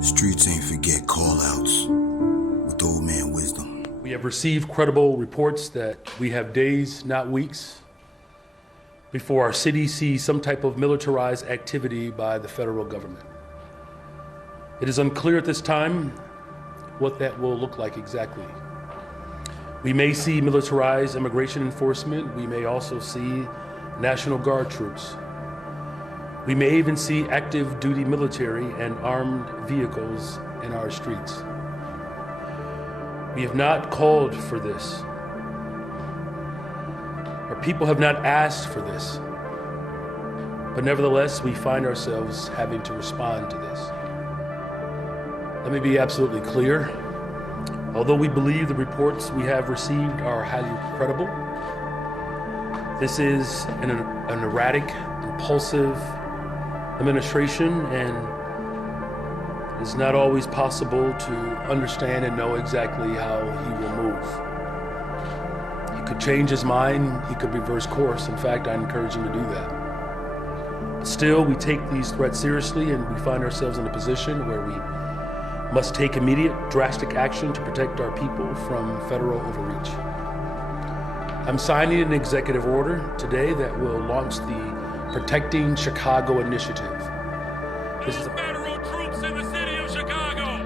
Streets ain't forget callouts with old man wisdom. We have received credible reports that we have days, not weeks, before our city sees some type of militarized activity by the federal government. It is unclear at this time what that will look like exactly. We may see militarized immigration enforcement. We may also see National Guard troops. We may even see active duty military and armed vehicles in our streets. We have not called for this. Our people have not asked for this. But nevertheless, we find ourselves having to respond to this. Let me be absolutely clear. Although we believe the reports we have received are highly credible, this is an erratic, impulsive administration, and it's not always possible to understand and know exactly how he will move. He could change his mind, he could reverse course. In fact, I encourage him to do that. Still, we take these threats seriously, and we find ourselves in a position where we must take immediate, drastic action to protect our people from federal overreach. I'm signing an executive order today that will launch the Protecting Chicago Initiative. This is federal troops in the city of Chicago.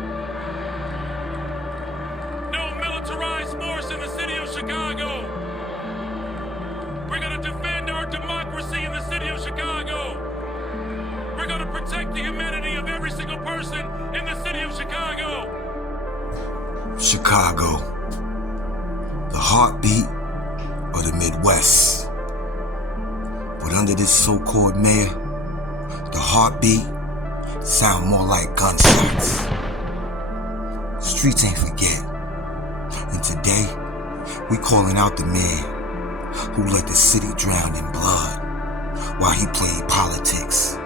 No militarized force in the city of Chicago. We're going to defend our democracy in the city of Chicago. We're going to protect the humanity of every single person in the city of Chicago. Chicago, the heartbeat of the Midwest. But under this so-called mayor, the heartbeat sound more like gunshots. Streets ain't forget. And today, we calling out the man who let the city drown in blood while he played politics.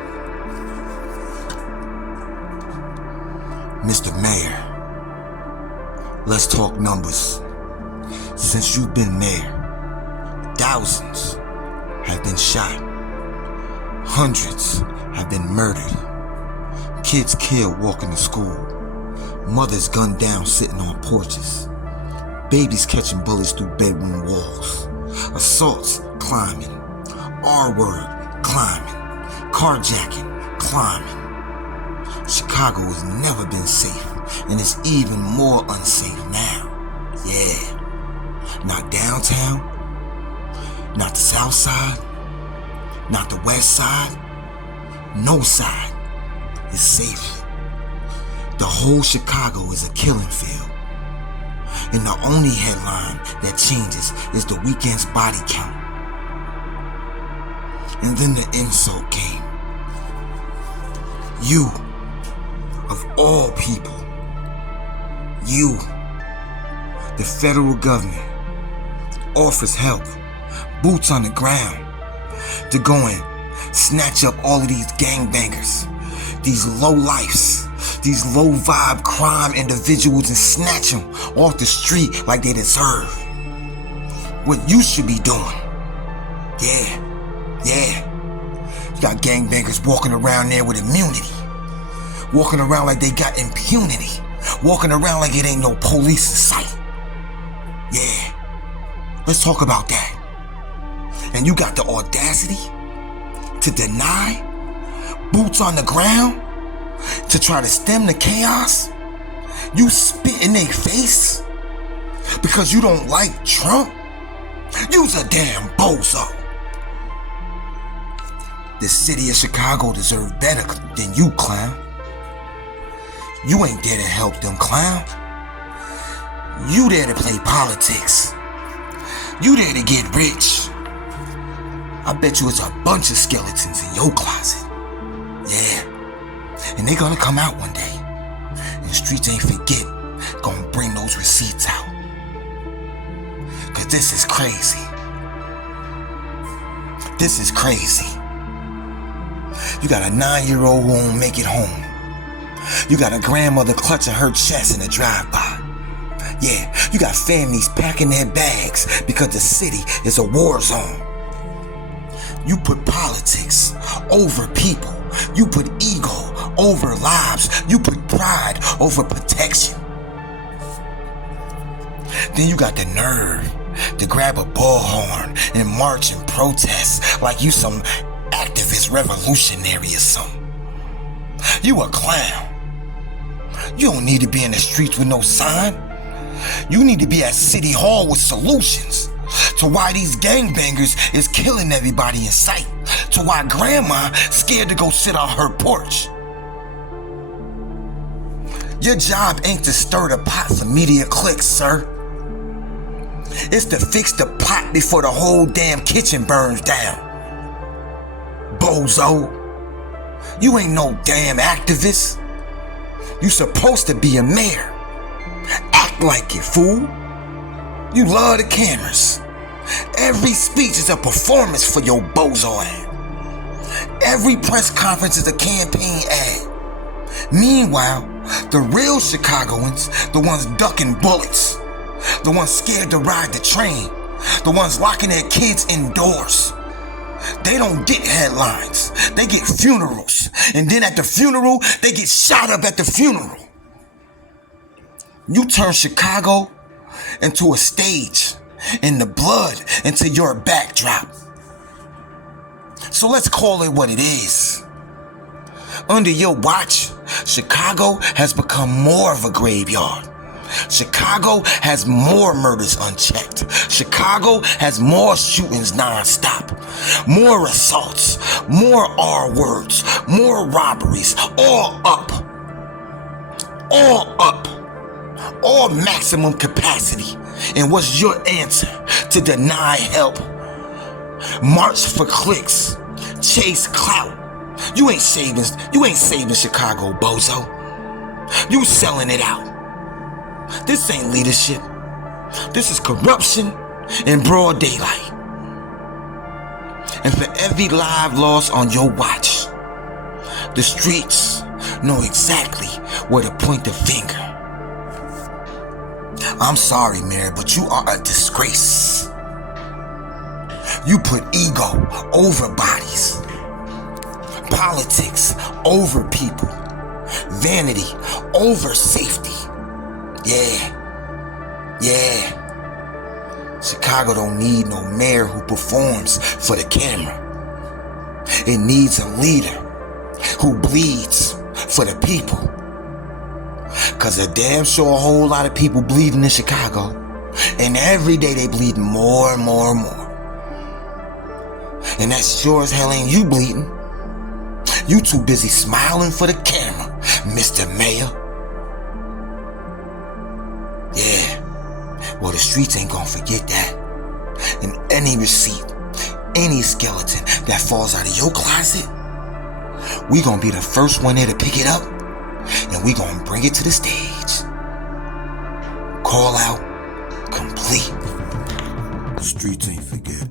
Mr. Mayor, let's talk numbers. Since you've been mayor, thousands have been shot. Hundreds have been murdered. Kids killed walking to school. Mothers gunned down sitting on porches. Babies catching bullets through bedroom walls. Assaults climbing. R-word climbing. Carjacking climbing. Chicago has never been safe, and it's even more unsafe now. Yeah. Not downtown, not the south side, not the west side. No side is safe. The whole Chicago is a killing field. And the only headline that changes is the weekend's body count. And then the insult came. You, of all people, you, the federal government, offers help, boots on the ground, to go and snatch up all of these gangbangers, these low-lifes, these low-vibe crime individuals, and snatch them off the street like they deserve. What you should be doing. Yeah. You got gangbangers walking around there with immunity. Walking around like they got impunity. Walking around like it ain't no police in sight. Yeah. Let's talk about that. And you got the audacity to deny, boots on the ground, to try to stem the chaos? You spit in their face because you don't like Trump? You's a damn bozo. The city of Chicago deserves better than you, clown. You ain't there to help them, clown. You there to play politics. You there to get rich. I bet you it's a bunch of skeletons in your closet. Yeah. And they gonna come out one day. And streets ain't forget, gonna bring those receipts out. Cause this is crazy. This is crazy. You got a 9-year-old who won't make it home. You got a grandmother clutching her chest in a drive-by. Yeah, you got families packing their bags because the city is a war zone. You put politics over people. You put ego over lives. You put pride over protection. Then you got the nerve to grab a bullhorn and march and protest like you some activist revolutionary or something. You a clown. You don't need to be in the streets with no sign. You need to be at City Hall with solutions to why these gangbangers is killing everybody in sight, to why grandma scared to go sit on her porch. Your job ain't to stir the pot for media clicks, sir. It's to fix the pot before the whole damn kitchen burns down. Bozo. You ain't no damn activist. You supposed to be a mayor. Act like it, fool. You love the cameras. Every speech is a performance for your bozo ad. Every press conference is a campaign ad. Meanwhile, the real Chicagoans, the ones ducking bullets, the ones scared to ride the train, the ones locking their kids indoors, they don't get headlines. They get funerals. And then at the funeral, they get shot up at the funeral. You turn Chicago into a stage and the blood into your backdrop. So let's call it what it is. Under your watch, Chicago has become more of a graveyard. Chicago has more murders unchecked. Chicago has more shootings nonstop. More assaults, more R words, more robberies, all up. All up. All maximum capacity. And what's your answer to deny help? March for clicks. Chase clout. You ain't saving Chicago, bozo. You selling it out. This ain't leadership. This is corruption in broad daylight. And for every live loss on your watch, the streets know exactly where to point the finger. I'm sorry, Mayor, but you are a disgrace. You put ego over bodies, politics over people, vanity over safety. Yeah. Chicago don't need no mayor who performs for the camera. It needs a leader who bleeds for the people. Cause a damn sure a whole lot of people bleeding in Chicago. And every day they bleeding more and more and more. And that sure as hell ain't you bleeding. You too busy smiling for the camera, Mr. Mayor. Yeah, well the streets ain't gonna forget that. And any receipt, any skeleton that falls out of your closet, we gonna be the first one there to pick it up, and we gonna bring it to the stage. Call out complete. The streets ain't forget.